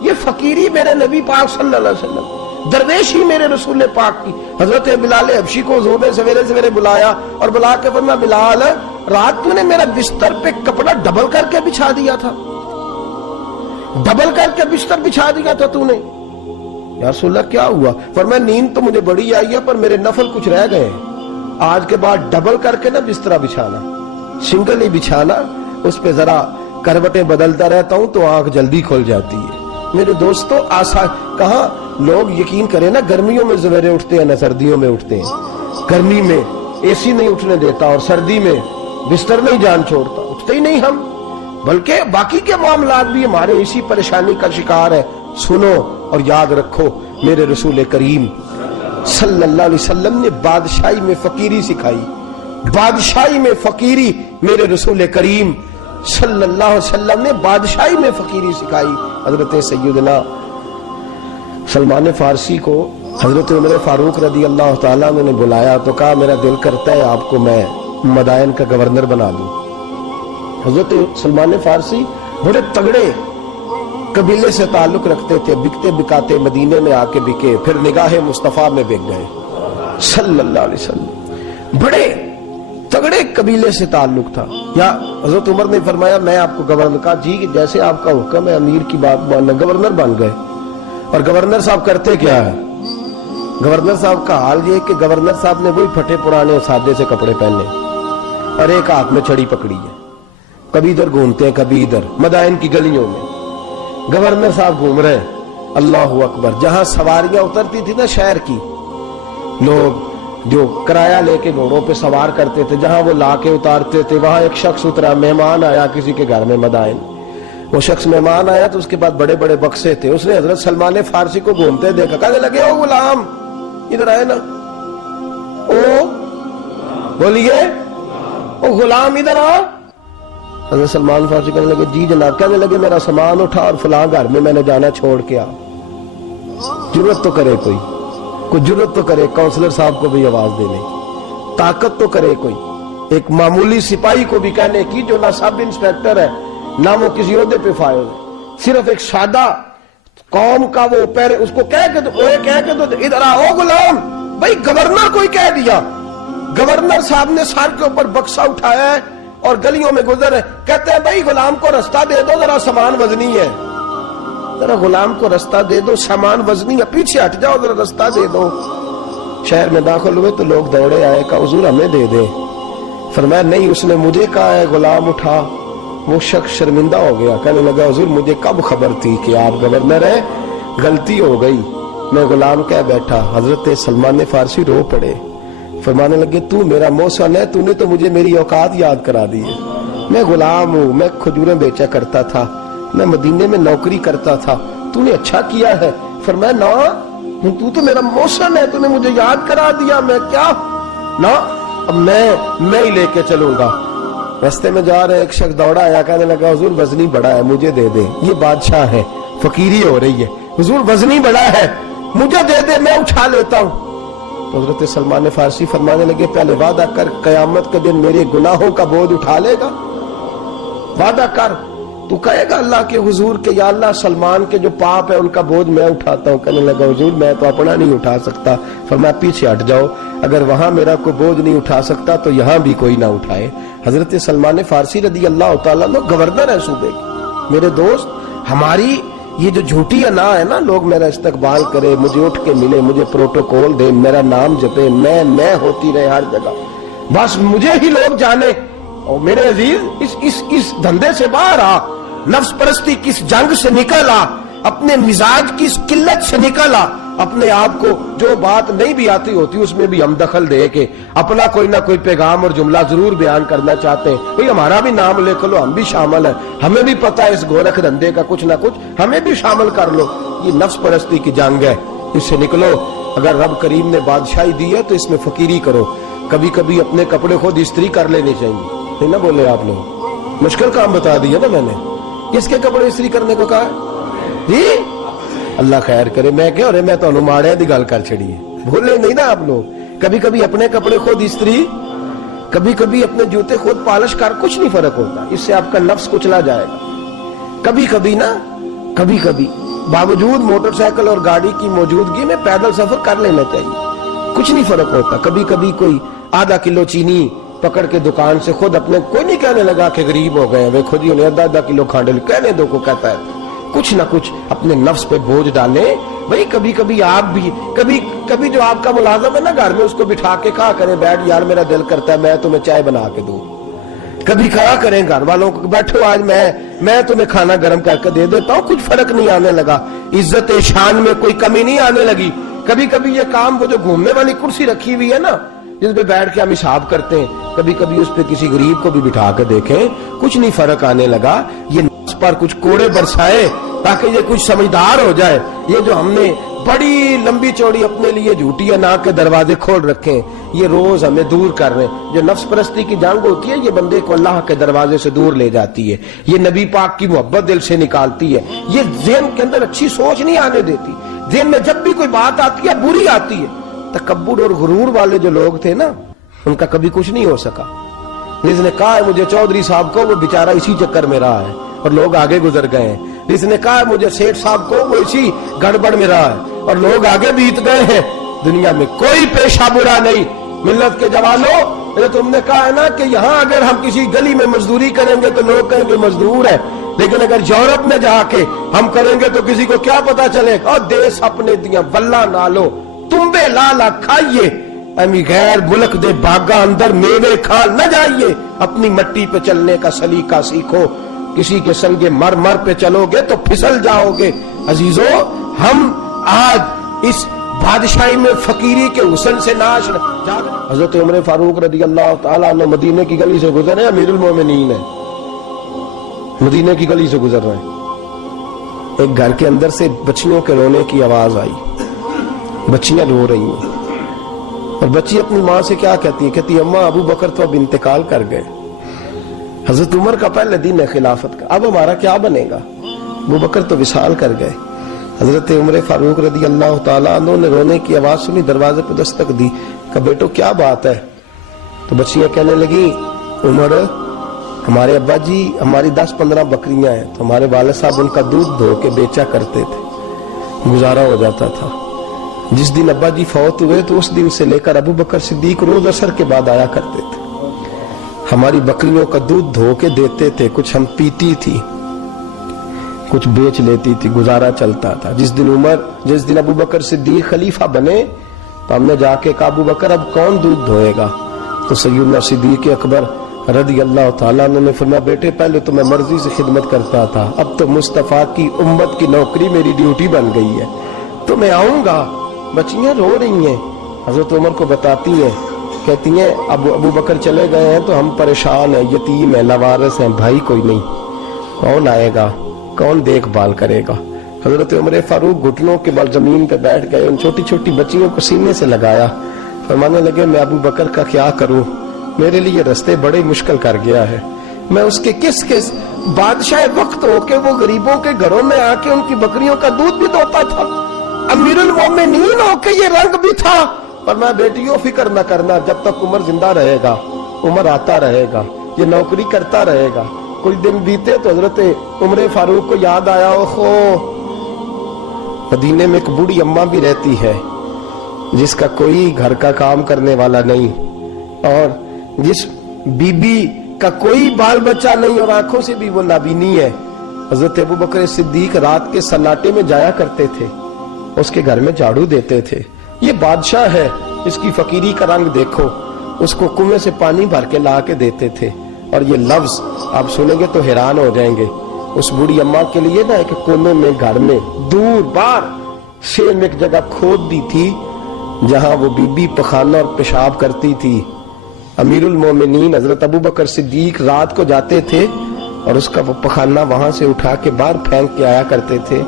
یہ فقیری میرے نبی پاک صلی اللہ علیہ وسلم، درویشی میرے رسول پاک کی۔ حضرت بلال حبشی کو حضور نے سویرے سویرے بلایا اور بلا کے فرمایا بلال رات تو نے میرا بستر پہ کپڑا ڈبل کر کے بچھا دیا تھا، ڈبل کر کے بستر بچھا دیا تھا تو نے۔ یا رسول اللہ کیا ہوا؟ فرمایا نیند تو مجھے بڑی آئی ہے پر میرے نفل کچھ رہ گئے ہیں، آج کے بعد ڈبل کر کے نہ بسترا بچھانا، سنگل ہی بچھانا، اس پہ ذرا کروٹیں بدلتا رہتا ہوں تو آنکھ جلدی کھل جاتی ہے۔ میرے دوستو آسان کہاں لوگ یقین کریں نا، گرمیوں میں سویرے اٹھتے ہیں نہ سردیوں میں اٹھتے ہیں، گرمی میں اے سی نہیں اٹھنے دیتا اور سردی میں بستر نہیں جان چھوڑتا، اٹھتے ہی نہیں ہم، بلکہ باقی کے معاملات بھی ہمارے اسی پریشانی کا شکار ہے۔ سنو اور یاد رکھو، میرے رسول کریم صلی اللہ علیہ وسلم نے بادشاہی میں فقیری سکھائی، بادشاہی میں فقیری میرے رسول کریم صلی اللہ علیہ وسلم نے بادشاہی میں فقیری سکھائی۔ حضرت سیدنا سلمان فارسی کو حضرت عمر فاروق رضی اللہ تعالیٰ نے بلایا تو کہا میرا دل کرتا ہے آپ کو میں مدائن کا گورنر بنا دوں۔ حضرت سلمان فارسی بڑے تگڑے قبیلے سے تعلق رکھتے تھے، بکتے بکاتے مدینے میں آ کے بکے، پھر نگاہ مصطفیٰ میں بک گئے صلی اللہ علیہ وسلم، بڑے تگڑے قبیلے سے تعلق تھا۔ یا حضرت عمر نے فرمایا میں آپ کو گورنر، کہا جی جیسے آپ کا حکم ہے، امیر کی بات ماننا، گورنر بن گئے۔ اور گورنر صاحب کرتے کیا ہے؟ گورنر صاحب کا حال یہ کہ گورنر صاحب نے وہی پھٹے پرانے سادے سے کپڑے پہنے اور ایک ہاتھ میں چھڑی پکڑی ہے، کبھی ادھر گھومتے ہیں کبھی ادھر، مدائن کی گلیوں میں گورنر صاحب گھوم رہے ہیں۔ اللہ اکبر، جہاں سواریاں اترتی تھی نا شہر کی، لوگ جو کرایہ لے کے گھوڑوں پہ سوار کرتے تھے، جہاں وہ لا کے اتارتے تھے، وہاں ایک شخص اترا، مہمان آیا کسی کے گھر میں مدائن، وہ شخص مہمان آیا تو اس کے بعد بڑے بڑے بکسے تھے، اس نے حضرت سلمان فارسی کو گھومتے دیکھا، کہنے لگے او غلام ادھر آئے نا، او بولیے او غلام ادھر آ۔ حضرت سلمان فارسی کہنے لگے جی جناب، کہنے لگے میرا سامان اٹھا اور فلاں گھر میں میں نے جانا چھوڑ کے آ۔ جرت تو کرے کوئی جرت تو کرے کونسلر صاحب کو بھی آواز دینے کی، طاقت تو کرے کوئی، ایک معمولی سپاہی کو بھی کہنے کی جو نہ سب انسپیکٹر ہے نہ وہ کسی عہدے پہ فائز ہے، صرف ایک سادہ قوم کا وہ پیر، اس کو کہہ کے تو ادھر آؤ غلام، بھائی گورنر کوئی کہہ دیا۔ گورنر صاحب نے سر کے اوپر بکسا اٹھایا ہے اور گلیوں میں گزر ہے، کہتے ہیں بھائی غلام کو رستہ دے دو، ذرا سامان وزنی ہے، ذرا غلام کو رستہ دے دو، سامان وزنی ہے، پیچھے ہٹ جاؤ، ذرا رستہ دے دو۔ شہر میں داخل ہوئے تو لوگ دوڑے آئے، کہا حضور ہمیں دے دے۔ فرمایا نہیں، اس نے مجھے کہا ہے غلام اٹھا۔ وہ شخص شرمندہ ہو گیا، کہنے لگا حضور مجھے کب خبر تھی کہ آپ گورنر ہیں، غلطی ہو گئی، میں غلام کہہ بیٹھا۔ حضرت سلمان فارسی رو پڑے، فرمانے لگے تو میرا محسن ہے، تو نے تو مجھے میری اوقات یاد کرا دی ہے، میں غلام ہوں، میں کھجوریں بیچا کرتا تھا، میں مدینے میں نوکری کرتا تھا، تو نے اچھا کیا ہے۔ فرمایا نا تو تو میرا موشن ہے, تو نے مجھے یاد کرا دیا, میں کیا نا, اب میں ہی لے کے چلوں گا. رستے میں جا رہے ایک شخص دوڑا آیا, کہنے لگا حضور وزنی بڑا ہے مجھے دے دے, یہ بادشاہ ہے, فقیری ہو رہی ہے, حضور وزنی بڑا ہے مجھے دے دے میں اٹھا لیتا ہوں. تو حضرت سلمان فارسی فرمانے لگے پہلے وعدہ کر قیامت کے دن میرے گناہوں کا بوجھ اٹھا لے گا, وعدہ کر. تو کہے گا اللہ کے حضور کہ یا اللہ سلمان کے جو پاپ ہے ان کا بوجھ میں اٹھاتا ہوں. کہنے لگا حضور میں تو اپنا نہیں اٹھا سکتا. فرمایا پیچھے ہٹ جاؤ, اگر وہاں میرا کوئی بوجھ نہیں اٹھا سکتا تو یہاں بھی کوئی نہ اٹھائے. حضرت سلمان فارسی رضی اللہ تعالیٰ عنہ گورنر ہے صوبے کے. میرے دوست, ہماری یہ جو جھوٹی انا ہے نا, لوگ میرا استقبال کرے, مجھے اٹھ کے ملے, مجھے پروٹوکول دے, میرا نام جپے, میں ہوتی رہے ہر جگہ, بس مجھے ہی لوگ جانے. اور میرے عزیز اس دھندے سے باہر آ, نفس پرستی کی اس جنگ سے نکل آ, اپنے مزاج کی اس قلت سے نکل آ, اپنے آپ کو جو بات نہیں بھی آتی ہوتی اس میں بھی ہم دخل دے کے اپنا کوئی نہ کوئی پیغام اور جملہ ضرور بیان کرنا چاہتے ہیں. بھئی ہمارا بھی نام لے لو, ہم بھی شامل ہیں, ہمیں بھی پتہ ہے اس گورکھ دھندے کا کچھ نہ کچھ, ہمیں بھی شامل کر لو. یہ نفس پرستی کی جنگ ہے, اس سے نکلو. اگر رب کریم نے بادشاہی دی ہے تو اس میں فقیری کرو. کبھی کبھی اپنے کپڑے خود استری کر لینے چاہیے, نہیں نہ بولے آپ لوگ, مشکل کام بتا دیا نا میں نے. کس کے کپڑے استری کرنے کو کہا جی؟ اللہ خیر کرے. میں کیا رہے, میں تو ماڑے دی گل کر چھڑی ہے, بھولے نہیں نا آپ لوگ. کبھی کبھی اپنے کپڑے خود استری, کبھی کبھی اپنے جوتے خود پالش کر, کچھ نہیں فرق ہوتا, اس سے آپ کا نفس کچلا جائے گا. کبھی کبھی نا, کبھی کبھی باوجود موٹر سائیکل اور گاڑی کی موجودگی میں پیدل سفر کر لینا چاہیے, کچھ نہیں فرق ہوتا. کبھی کبھی کوئی آدھا کلو چینی پکڑ کے دکان سے خود اپنے, کوئی نہیں کہنے لگا کہ غریب ہو گئے, وہ خود ہی انہیں آدھا کلو کھانڈے کہنے دو کو کہتا ہے. کچھ نہ کچھ اپنے نفس پہ بوجھ ڈالیں. بھئی کبھی کبھی آپ بھی, کبھی جو آپ کا ملازم ہے نا گھر میں, اس کو بٹھا کے کہا کریں بیٹھ یار میرا دل کرتا ہے میں تمہیں چائے بنا کے دوں. کبھی کہا کریں گھر والوں کو بیٹھو آج میں تمہیں کھانا گرم کر کے دے دیتا ہوں. کچھ فرق نہیں آنے لگا, عزت شان میں کوئی کمی نہیں آنے لگی. کبھی کبھی یہ کام, وہ جو گھومنے والی کرسی رکھی ہوئی ہے نا جس پہ بیٹھ کے ہم حساب کرتے ہیں, کبھی کبھی اس پہ کسی غریب کو بھی بٹھا کے دیکھیں, کچھ نہیں فرق آنے لگا. یہ نفس پر کچھ کوڑے برسائے تاکہ یہ کچھ سمجھدار ہو جائے. یہ جو ہم نے بڑی لمبی چوڑی اپنے لیے جھوٹی انا کے دروازے کھول رکھے ہیں, یہ روز ہمیں دور کر رہے ہیں. جو نفس پرستی کی جنگ ہوتی ہے یہ بندے کو اللہ کے دروازے سے دور لے جاتی ہے, یہ نبی پاک کی محبت دل سے نکالتی ہے, یہ ذہن کے اندر اچھی سوچ نہیں آنے دیتی. ذہن میں جب بھی کوئی بات آتی ہے بری آتی ہے. تکبر اور غرور والے جو لوگ تھے نا, ان کا کبھی کچھ نہیں ہو سکا. جس نے کہا ہے مجھے چودھری صاحب کو, وہ بیچارہ اسی چکر میں رہا ہے اور لوگ آگے گزر گئے ہیں. جس نے کہا ہے مجھے سیٹھ صاحب کو, وہ اسی گڑبڑ میں رہا ہے اور لوگ آگے بیت گئے ہیں. دنیا میں کوئی پیشہ برا نہیں. ملت کے جوانوں, تم نے کہا ہے نا کہ یہاں اگر ہم کسی گلی میں مزدوری کریں گے تو لوگ کہیں گے مزدور ہے, لیکن اگر یورپ میں جا کے ہم کریں گے تو کسی کو کیا پتا چلے گا, اور دیس اپنے دیا ولہ نالو تم بے لالا کھائیے, امی غیر ملک دے باغا اندر میوے کھا نہ جائیے. اپنی مٹی پہ چلنے کا سلیقہ سیکھو, کسی کے سنگ مر پہ چلو گے تو پھسل جاؤ گے. عزیزو, ہم آج اس بادشاہی میں فقیری کے حسن سے ناش جاگ. حضرت عمر فاروق رضی اللہ تعالیٰ عنہ مدینے کی گلی سے گزر رہے ہیں, امیر المومنین ہیں, مدینے کی گلی سے گزر رہے ہیں. ایک گھر کے اندر سے بچیوں کے رونے کی آواز آئی. بچیاں رو رہی ہیں اور بچی اپنی ماں سے کیا کہتی ہے, کہتی اماں ابو بکر تو اب انتقال کر گئے. حضرت عمر کا پہلے دن ہے خلافت کا, اب ہمارا کیا بنے گا, ابو بکر تو وصال کر گئے. حضرت عمر فاروق رضی اللہ تعالیٰ عنہ نے رونے کی آواز سنی, دروازے پہ دستک دی, کہا بیٹو کیا بات ہے. تو بچیاں کہنے لگی عمر ہمارے ابا جی, ہماری 10-15 بکریاں ہیں, تو ہمارے والد صاحب ان کا دودھ دھو کے بیچا کرتے تھے, گزارا ہو جاتا تھا. جس دن ابا جی فوت ہوئے تو اس دن سے لے کر ابو بکر صدیق روز عصر کے بعد آیا کرتے تھے, ہماری بکریوں کا دودھ دھو کے دیتے تھے, کچھ ہم پیتی تھی, کچھ بیچ لیتی تھی, گزارا چلتا تھا. جس دن ابو بکر صدیق خلیفہ بنے تو ہم نے جا کے کہا ابو بکر اب کون دودھ دھوئے گا, تو سیدنا صدیق اکبر رضی اللہ تعالیٰ عنہ نے فرمایا بیٹے پہلے تو میں مرضی سے خدمت کرتا تھا, اب تو مصطفیٰ کی امت کی نوکری میری ڈیوٹی بن گئی ہے, تو میں آؤں گا. بچیاں رو رہی ہیں, حضرت عمر کو بتاتی ہیں, کہتی ہیں ابو بکر چلے گئے ہیں تو ہم پریشان ہیں, یتیم ہیں, لاوارث ہیں, بھائی کوئی نہیں, کون آئے گا, کون دیکھ بھال کرے گا. حضرت عمر فاروق گھٹنوں کے بل زمین پہ بیٹھ گئے، ان چھوٹی چھوٹی بچیوں کو سینے سے لگایا، فرمانے لگے میں ابو بکر کا کیا کروں، میرے لیے رستے بڑے مشکل کر گیا ہے، میں اس کے کس بادشاہ وقت ہو کے وہ غریبوں کے گھروں میں آ کے ان کی بکریوں کا دودھ بھی دوتا تھا، امیر المومنین ہو کے یہ رنگ بھی تھا۔ پر میں بیٹیوں فکر نہ کرنا، جب تک عمر زندہ رہے گا، عمر آتا رہے گا، یہ نوکری کرتا رہے گا۔ کچھ دن بیتے تو حضرت عمر فاروق کو یاد آیا، اوہو مدینے میں ایک بوڑھی اماں بھی رہتی ہے جس کا کوئی گھر کا کام کرنے والا نہیں، اور جس بی بی کا کوئی بال بچہ نہیں، اور آنکھوں سے بھی وہ نابینی ہے۔ حضرت ابو بکر صدیق رات کے سناٹے میں جایا کرتے تھے، اس کے گھر میں جھاڑو دیتے تھے۔ یہ بادشاہ ہے، اس کی فقیری کا رنگ دیکھو، اس کو کنویں سے پانی بھر کے لا کے دیتے تھے۔ اور یہ لفظ آپ سنیں گے تو حیران ہو جائیں گے، اس بوڑھی اماں کے لیے نا ایک کونے میں گھر میں دور بار سیم ایک جگہ کھود دی تھی جہاں وہ بی بی پخانہ اور پیشاب کرتی تھی۔ امیر المومنین حضرت ابو بکر صدیق رات کو جاتے تھے اور اس کا وہ پخانہ وہاں سے اٹھا کے باہر پھینک کے آیا کرتے تھے۔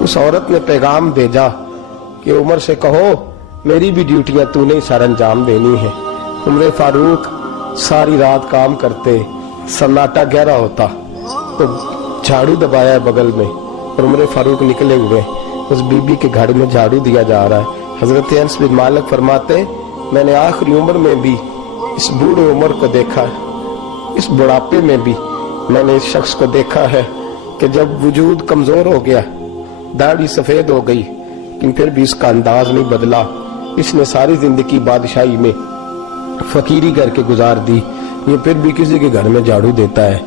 اس عورت نے پیغام بھیجا کہ عمر سے کہو میری بھی ڈیوٹیاں تو نے سر انجام دینی ہے۔ عمر فاروق ساری رات کام کرتے، سناٹا گہرا ہوتا تو جھاڑو دبایا بغل میں، اور عمر فاروق نکلے ہوئے، اس بی بی کے گھر میں جھاڑو دیا جا رہا ہے۔ حضرت انس بن مالک فرماتے میں نے آخری عمر میں بھی اس بوڑھے عمر کو دیکھا ہے، اس بڑھاپے میں بھی میں نے اس شخص کو دیکھا ہے کہ جب وجود کمزور ہو گیا، داڑھی سفید ہو گئی، لیکن پھر بھی اس کا انداز نہیں بدلا۔ اس نے ساری زندگی بادشاہی میں فقیری کر کے گزار دی، یہ پھر بھی کسی کے گھر میں جھاڑو دیتا ہے،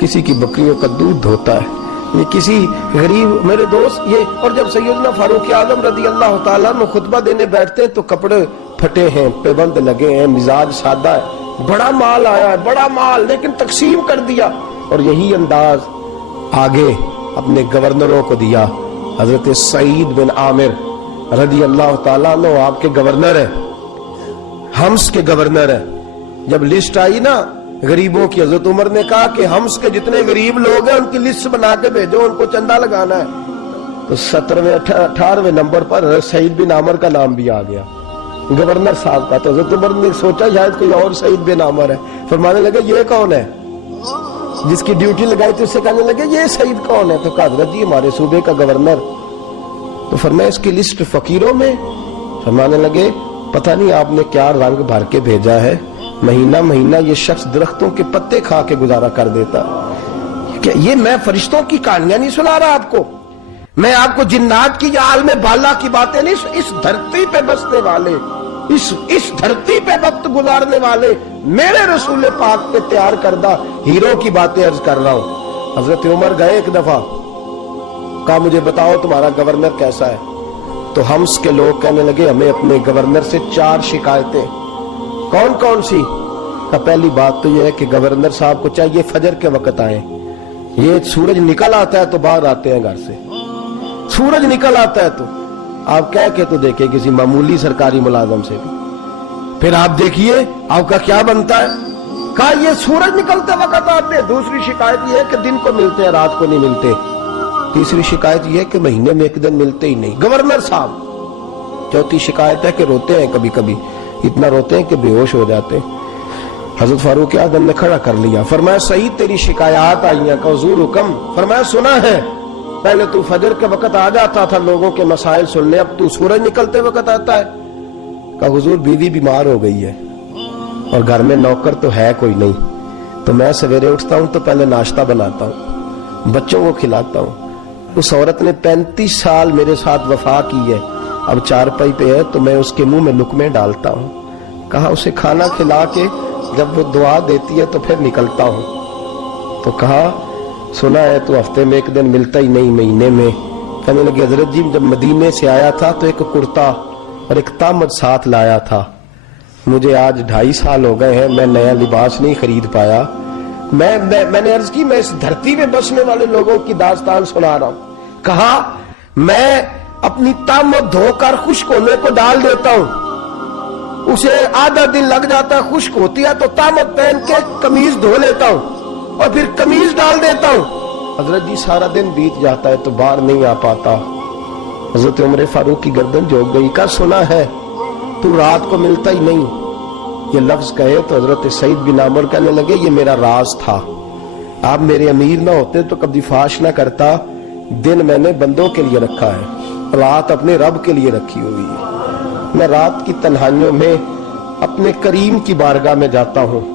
کسی کی بکریوں کا دودھ دھوتا ہے، یہ کسی غریب میرے دوست یہ۔ اور جب سیدنا فاروق اعظم رضی اللہ تعالیٰ عنہ خطبہ دینے بیٹھتے ہیں تو کپڑے پھٹے ہیں، پیبند لگے ہیں، مزاج سادہ ہے، بڑا مال آیا ہے، بڑا مال، لیکن تقسیم کر دیا، اور یہی انداز آگے اپنے گورنروں کو دیا۔ حضرت سعید بن عامر رضی اللہ تعالیٰ عنہ آپ کے گورنر ہیں، حمص کے گورنر ہیں۔ جب لسٹ آئی نا غریبوں کی، حضرت عمر نے کہا کہ حمص کے جتنے غریب لوگ ہیں ان کی لسٹ بنا کے بھیجو، ان کو چندہ لگانا ہے۔ تو 18ویں نمبر پر سعید بن عامر کا نام بھی آ گیا، گورنر صاحب کا۔ تو حضرت عمر نے سوچا شاید کوئی اور سعید بن عامر ہے، فرمانے لگے یہ کون ہے؟ جس کی ڈیوٹی لگائی تھی اس سے کہنے لگے یہ سعید کون ہے؟ تو کہا حضرت جی ہمارے صوبے کا گورنر۔ تو فرمایا اس کی لسٹ فقیروں میں؟ فرمانے لگے پتہ نہیں آپ نے کیا رنگ بھر کے بھیجا ہے، مہینہ مہینہ یہ شخص درختوں کے پتے کھا کے گزارا کر دیتا۔ یہ میں فرشتوں کی کہانیاں نہیں سنا رہا آپ کو، میں آپ کو جنات کی یا عالم بالا کی باتیں نہیں، اس دھرتی پہ بسنے والے، اس دھرتی پہ وقت گزارنے والے میرے رسول پاک پہ تیار کردہ ہیرو کی باتیں عرض کر رہا ہوں۔ حضرت عمر گئے ایک دفعہ، کہا مجھے بتاؤ تمہارا گورنر کیسا ہے؟ تو حمص کے لوگ کہنے لگے ہمیں اپنے گورنر سے 4 شکایتیں۔ کون کون سی؟ کہ پہلی بات تو یہ ہے کہ گورنر صاحب کو چاہیے فجر کے وقت آئیں، یہ سورج نکل آتا ہے تو باہر آتے ہیں گھر سے، سورج نکل آتا ہے تو آپ کہہ کے تو دیکھیں کسی معمولی سرکاری ملازم سے بھی، پھر آپ دیکھیے آپ کا کیا بنتا ہے۔ کہا یہ سورج نکلتے وقت آتے ہیں۔ دوسری شکایت یہ ہے کہ دن کو ملتے ہیں رات کو نہیں ملتے۔ تیسری شکایت یہ ہے کہ مہینے میں ایک دن ملتے ہی نہیں گورنر صاحب۔ چوتھی شکایت ہے کہ روتے ہیں، کبھی کبھی اتنا روتے ہیں کہ بے ہوش ہو جاتے ہیں۔ حضرت فاروق اعظم نے کھڑا کر لیا، فرمایا سعید تیری شکایات آئی ہیں، کہ حضور حکم۔ فرمایا سنا ہے، پہلے تو فجر کے وقت آ جاتا تھا لوگوں کے مسائل سننے، اب تو سورج نکلتے وقت آتا ہے۔ کہ حضور بیوی بیمار ہو گئی ہے اور گھر میں نوکر تو ہے کوئی نہیں، تو میں سویرے اٹھتا ہوں تو پہلے ناشتہ بناتا ہوں، بچوں کو کھلاتا ہوں۔ اس عورت نے 35 سال میرے ساتھ وفا کی ہے، اب چارپائی پہ ہے تو میں اس کے منہ میں لقمے ڈالتا ہوں۔ کہا اسے کھانا کھلا کے جب وہ دعا دیتی ہے تو پھر نکلتا ہوں۔ تو کہا سنا ہے تو ہفتے میں ایک دن ملتا ہی نہیں، مہینے میں۔ کہنے لگے حضرت جی جب مدینے سے آیا تھا تو ایک کرتا اور ایک تامت ساتھ لایا تھا، مجھے آج 2.5 سال ہو گئے ہیں، میں نیا لباس نہیں خرید پایا۔ میں نے عرض کی میں اس دھرتی میں بسنے والے لوگوں کی داستان سنا رہا ہوں۔ کہا میں اپنی تامت دھو کر خشک ہونے کو ڈال دیتا ہوں، اسے آدھا دن لگ جاتا ہے، خشک ہوتی ہے تو تامت پہن کے قمیض دھو لیتا ہوں اور پھر قمیض ڈال دیتا ہوں، حضرت جی سارا دن بیت جاتا ہے تو باہر نہیں آ پاتا. حضرت عمر فاروق کی گردن جھک گئی. کہا سنا ہے تو رات کو ملتا ہی نہیں. یہ لفظ کہے تو حضرت سعید بن عمر کہنے لگے یہ میرا راز تھا, آپ میرے امیر نہ ہوتے تو کبھی فاش نہ کرتا. دن میں نے بندوں کے لیے رکھا ہے, رات اپنے رب کے لیے رکھی ہوئی ہے. میں رات کی تنہائیوں میں اپنے کریم کی بارگاہ میں جاتا ہوں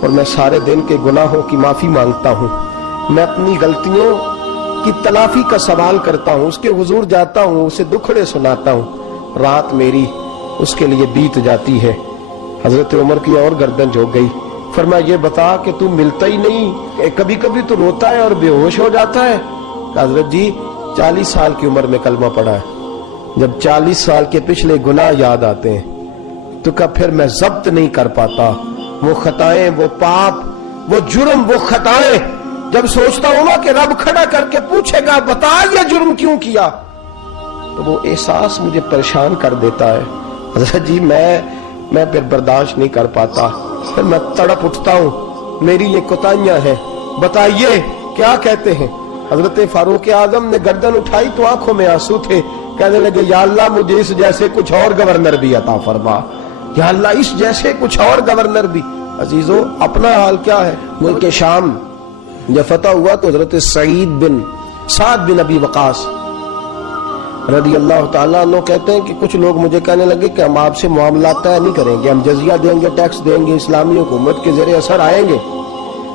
اور میں سارے دن کے گناہوں کی معافی مانگتا ہوں. میں اپنی غلطیوں کی تلافی کا سوال کرتا ہوں, اس کے حضور جاتا ہوں, اسے دکھڑے سناتا ہوں. رات میری اس کے لیے بیت جاتی ہے. حضرت عمر کی اور گردن جھک گئی. فرمایا یہ بتا کہ تو ملتا ہی نہیں, کبھی کبھی تو روتا ہے اور بے ہوش ہو جاتا ہے. حضرت جی 40 سال کی عمر میں کلمہ پڑھا ہے. جب 40 سال کے پچھلے گناہ یاد آتے ہیں تو کہا پھر میں ضبط نہیں کر پاتا. وہ خطائیں, وہ پاپ, وہ جرم, وہ خطائیں جب سوچتا ہوں نا کہ رب کھڑا کر کے پوچھے گا بتا یہ جرم کیوں کیا, تو وہ احساس مجھے پریشان کر دیتا ہے. حضرت جی میں پھر برداشت نہیں کر پاتا, پھر میں تڑپ اٹھتا ہوں, میری یہ کوتاہیاں ہیں, بتائیے کیا کہتے ہیں. حضرت فاروق اعظم نے گردن اٹھائی تو آنکھوں میں آنسو تھے. کہنے لگے یا اللہ مجھے اس جیسے کچھ اور گورنر بھی عطا فرما, یا اللہ اس جیسے کچھ اور گورنر بھی. عزیزو اپنا حال کیا ہے. ملک شام جب فتح ہوا تو حضرت سعد بن ابی وقاص رضی اللہ تعالیٰ عنہ کہتے ہیں کہ کچھ لوگ مجھے کہنے لگے کہ ہم آپ سے معاملات طے نہیں کریں گے, ہم جزیہ دیں گے, ٹیکس دیں گے, اسلامی حکومت کے زیر اثر آئیں گے,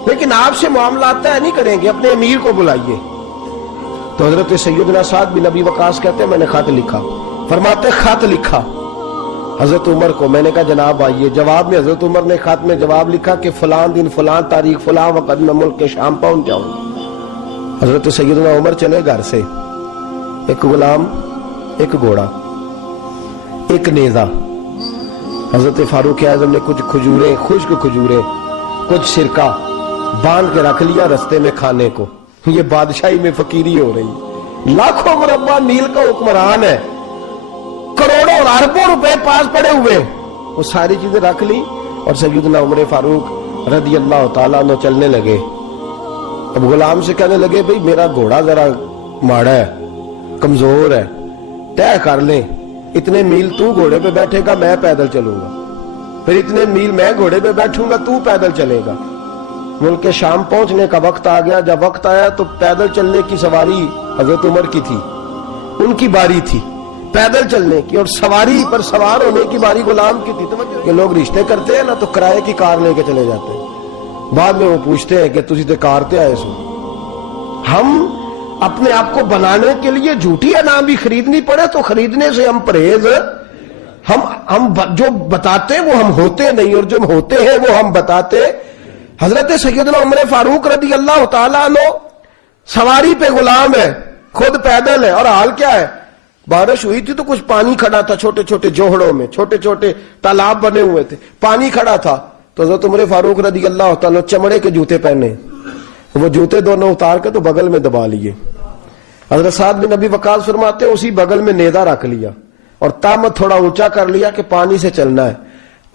لیکن آپ سے معاملات طے نہیں کریں گے, اپنے امیر کو بلائیے. تو حضرت سیدنا سعد بن ابی وقاص کہتے ہیں میں نے خط لکھا. فرماتے خط لکھا حضرت عمر کو. میں نے کہا جناب آئیے. جواب میں حضرت عمر نے خط میں جواب لکھا کہ فلان دن فلان تاریخ فلان وقت میں ملک کے شام پہنچ جاؤں. حضرت سیدنا عمر چلے گھر سے, ایک غلام, ایک گھوڑا, ایک نیزہ. حضرت فاروق اعظم نے کچھ کھجوریں, خشک کھجوریں, کچھ سرکہ باندھ کے رکھ لیا رستے میں کھانے کو. یہ بادشاہی میں فقیری ہو رہی. لاکھوں مربع میل کا حکمران ہے, کروڑوں اور اربوں روپے پاس پڑے ہوئے, وہ ساری چیزیں رکھ لی اور سیدنا عمر فاروق رضی اللہ تعالیٰ عنہ چلنے لگے. اب غلام سے کہنے لگے بھئی میرا گھوڑا ذرا ماڑا ہے, کمزور ہے, طے کر لیں اتنے میل تو گھوڑے پہ بیٹھے گا, میں پیدل چلوں گا, پھر اتنے میل میں گھوڑے پہ بیٹھوں گا, تو پیدل چلے گا. ملک شام پہنچنے کا وقت آ گیا. جب وقت آیا تو پیدل چلنے کی سواری حضرت عمر کی تھی, ان کی باری تھی پیدل چلنے کی, اور سواری پر سوار ہونے کی باری غلام کی تھی. یہ لوگ رشتے کرتے ہیں نا تو کرائے کی کار لے کے چلے جاتے ہیں, بعد میں وہ پوچھتے ہیں کہ تسی تے کار تے آئے سو. ہم اپنے آپ کو بنانے کے لیے جھوٹی انعام بھی خریدنی پڑے تو خریدنے سے ہم پرہیز. ہم جو بتاتے ہیں وہ ہم ہوتے نہیں, اور جو ہوتے ہیں وہ ہم بتاتے. حضرت سیدنا عمر فاروق رضی اللہ تعالیٰ عنہ سواری پہ غلام ہے, خود پیدل ہے, اور حال کیا ہے, بارش ہوئی تھی تو کچھ پانی کھڑا تھا, چھوٹے چھوٹے جوہڑوں میں چھوٹے چھوٹے تالاب بنے ہوئے تھے, پانی کھڑا تھا. تو حضرت عمر فاروق رضی اللہ تعالیٰ چمڑے کے جوتے پہنے, وہ جوتے دونوں اتار کے تو بغل میں دبا لیے. حضرت سعد بن ابی وقاص فرماتے ہیں اسی بغل میں نیزہ رکھ لیا اور تامت تھوڑا اونچا کر لیا کہ پانی سے چلنا ہے,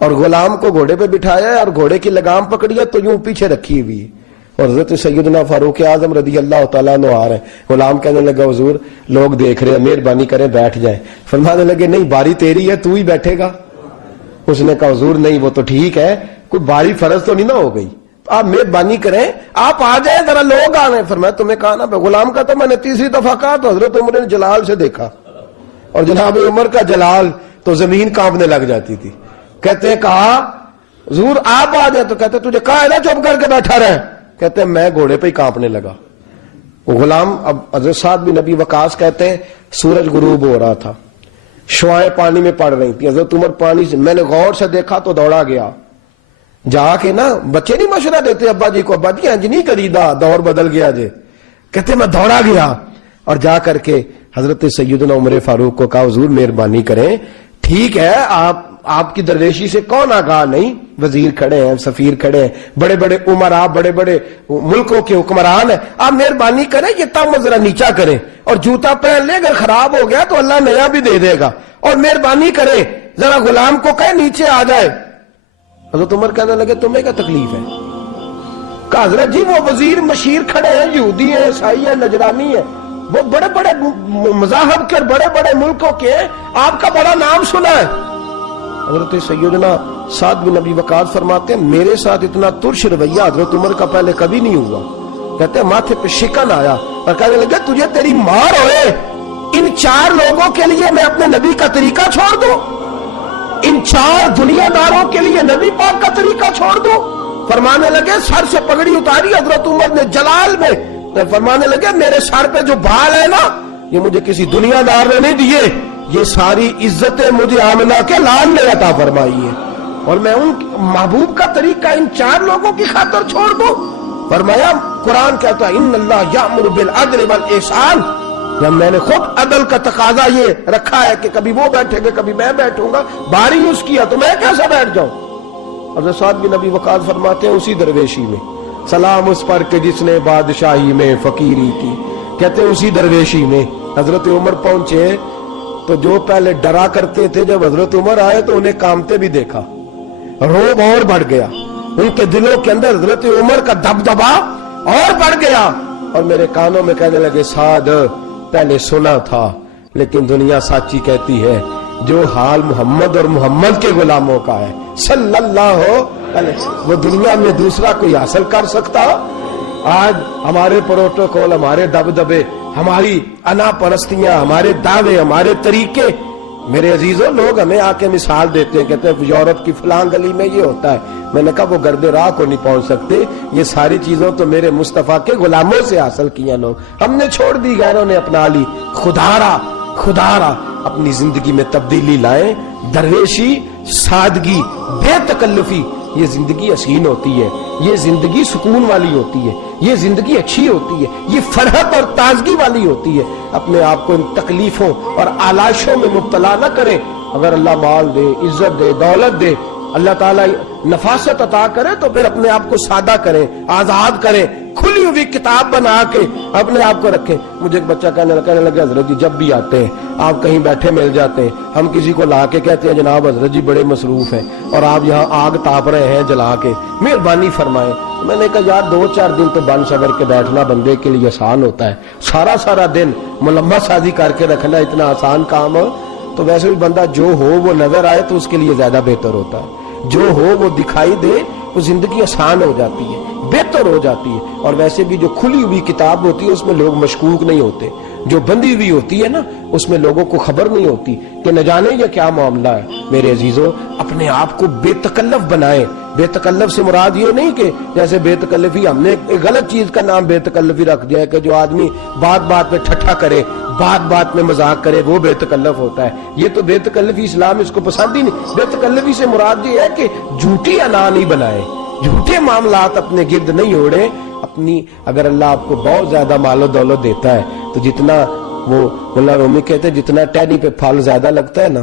اور غلام کو گھوڑے پہ بٹھایا ہے اور گھوڑے کی لگام پکڑی ہے تو یوں پیچھے رکھی ہوئی ہے, اور حضرت سیدنا فاروق اعظم رضی اللہ تعالیٰ عنہ آ رہے ہیں. غلام کہنے لگا حضور لوگ دیکھ رہے ہیں, مہربانی کریں بیٹھ جائیں. فرمانے لگے نہیں باری تیری ہے, تو ہی بیٹھے گا. اس نے کہا حضور نہیں وہ تو ٹھیک ہے, کوئی باری فرض تو نہیں نہ ہو گئی, آپ مہربانی کریں آپ آ جائیں, ذرا لوگ آ رہے ہیں. فرمایا تمہیں کہا نا. غلام کا تو میں نے تیسری دفعہ کہا تو حضرت عمر نے جلال سے دیکھا, اور جناب عمر کا جلال تو زمین کانپنے لگ جاتی تھی. کہتے ہیں کہا حضور آپ آ جائیں, تو کہتے تجھے کہا ہے نا چپ کر کے بیٹھا رہے. کہتے ہیں میں گھوڑے پہ ہی کانپنے لگا. وہ غلام, اب حضرت سعد بن ابی وقاص کہتے ہیں سورج غروب ہو رہا تھا, شعائیں پانی میں پڑ رہی تھی. حضرت عمر پانی سے, میں نے غور سے دیکھا تو دوڑا گیا. جا کے نا بچے نہیں مشورہ دیتے ابا جی کو, ابا جی انج نہیں کریدا, دور بدل گیا جے. کہتے میں دوڑا گیا اور جا کر کے حضرت سیدنا عمر فاروق کو کہا حضور مہربانی کریں, ٹھیک ہے آپ کی درویشی سے کون آگاہ نہیں, وزیر کھڑے ہیں, سفیر کھڑے ہیں, بڑے بڑے عمرا, بڑے بڑے ملکوں کے حکمران ہیں, آپ مہربانی کریں یہ تم ذرا نیچا کریں اور جوتا پہن لیں, اگر خراب ہو گیا تو اللہ نیا بھی دے دے گا, اور مہربانی کریں ذرا غلام کو کہیں نیچے آ جائے. حضرت عمر کہنے لگے تمہیں کیا تکلیف ہے, کہا حضرت جی وہ وزیر مشیر کھڑے ہیں، یہودی ہیں، عیسائی ہیں، نجرانی ہیں، وہ بڑے بڑے مذاہب کے بڑے بڑے ملکوں کے ہیں، آپ کا بڑا نام سنا ہے۔ حضرت سیدنا سعد بن ابی وقاص فرماتے ہیں میرے ساتھ اتنا ترش رویہ حضرت عمر کا پہلے کبھی نہیں ہوا۔ کہتے ہیں ماتھے پہ شکن آیا اور کہنے لگے تجھے تیری مار ہوئے، ان 4 لوگوں کے لیے میں اپنے نبی کا طریقہ چھوڑ دوں، ان 4 دنیا داروں کے لیے نبی پاک کا طریقہ چھوڑ دوں۔ فرمانے لگے سر سے پگڑی اتاری حضرت عمر نے جلال میں، فرمانے لگے میرے سر پہ جو بال ہے نا یہ مجھے کسی دنیا دار نے نہیں دیے، یہ ساری عزتیں مجھے آمنہ کے لال نے عطا فرمائی ہے، اور میں ان محبوب کا طریقہ ان 4 لوگوں کی خاطر چھوڑ دوں۔ فرمایا قرآن کہتا ہے ان اللہ یأمر بالعدل والاحسان، جب میں نے خود عدل کا تقاضا یہ رکھا ہے کہ کبھی وہ بیٹھے گا کبھی میں بیٹھوں گا، باری اس کی ہے تو میں کیسے بیٹھ جاؤں۔ حضرت سعد بن ابی وقاص فرماتے ہیں اسی درویشی میں سلام اس پر کہ جس نے بادشاہی میں فقیری کی، کہتے ہیں اسی درویشی میں حضرت عمر پہنچے تو جو پہلے ڈرا کرتے تھے جب حضرت عمر آئے تو انہیں کامتے بھی دیکھا، روب اور بڑھ گیا، ان کے دلوں کے اندر حضرت عمر کا دبدبا اور بڑھ گیا، اور میرے کانوں میں کہنے لگے سعد پہلے سنا تھا لیکن دنیا سچی کہتی ہے جو حال محمد اور محمد کے غلاموں کا ہے صلی اللہ علیہ وسلم وہ دنیا میں دوسرا کوئی حاصل کر سکتا۔ آج ہمارے پروٹوکول، ہمارے دبدبے، ہماری انا پرستیاں، ہمارے دعوے، ہمارے طریقے، میرے عزیزوں لوگ ہمیں آ کے مثال دیتے ہیں، کہتے ہیں یورپ کی فلاں گلی میں یہ ہوتا ہے، میں نے کہا وہ گرد راہ کو نہیں پہنچ سکتے، یہ ساری چیزوں تو میرے مصطفیٰ کے غلاموں سے حاصل کیا لوگ، ہم نے چھوڑ دی، غیروں نے اپنا لی۔ خدارا اپنی زندگی میں تبدیلی لائیں، درویشی، سادگی، بے تکلفی، یہ زندگی حسین ہوتی ہے، یہ زندگی سکون والی ہوتی ہے، یہ زندگی اچھی ہوتی ہے، یہ فرحت اور تازگی والی ہوتی ہے۔ اپنے آپ کو ان تکلیفوں اور آلائشوں میں مبتلا نہ کریں۔ اگر اللہ مال دے، عزت دے، دولت دے، اللہ تعالیٰ نفاست عطا کرے تو پھر اپنے آپ کو سادہ کریں، آزاد کریں، کھلی ہوئی کتاب بنا کے اپنے آپ کو رکھیں۔ مجھے ایک بچہ کہنے لگا حضرت جی جب بھی آتے ہیں آپ کہیں بیٹھے مل جاتے ہیں، ہم کسی کو لا کے کہتے ہیں جناب حضرت جی بڑے مصروف ہیں اور آپ یہاں آگ تاپ رہے ہیں جلا کے، مہربانی فرمائیں۔ میں نے کہا یار 2-4 دن تو بن صبر کے بیٹھنا بندے کے لیے آسان ہوتا ہے، سارا دن ملمہ سازی کر کے رکھنا اتنا آسان کام ہو تو ویسے بھی بندہ جو ہو وہ نظر آئے تو اس کے لیے زیادہ بہتر ہوتا ہے، جو ہو وہ دکھائی دے وہ زندگی آسان ہو جاتی ہے، بہتر ہو جاتی ہے۔ اور ویسے بھی جو کھلی ہوئی کتاب ہوتی ہے اس میں لوگ مشکوک نہیں ہوتے، جو بندی ہوئی ہوتی ہے نا اس میں لوگوں کو خبر نہیں ہوتی کہ نہ جانے یہ کیا معاملہ ہے۔ میرے عزیزوں اپنے آپ کو بے تکلف بنائیں۔ بے تکلف سے مراد یہ نہیں کہ جیسے بے تکلفی ہم نے ایک غلط چیز کا نام بے تکلفی رکھ دیا ہے کہ جو آدمی بات پہ ٹھٹھا کرے، بات میں مذاق کرے وہ بے تکلف ہوتا ہے، یہ تو بے تکلفی اسلام اس کو پسند ہی نہیں۔ بے تکلفی سے مراد یہ ہے کہ جھوٹی انا نہیں بنائے، جھوٹے معاملات اپنے گرد نہیں اوڑے۔ اپنی اگر اللہ آپ کو بہت زیادہ مال و دولت دیتا ہے تو جتنا وہ مولا رومی کہتے ہیں جتنا ٹہنی پہ پھل زیادہ لگتا ہے نا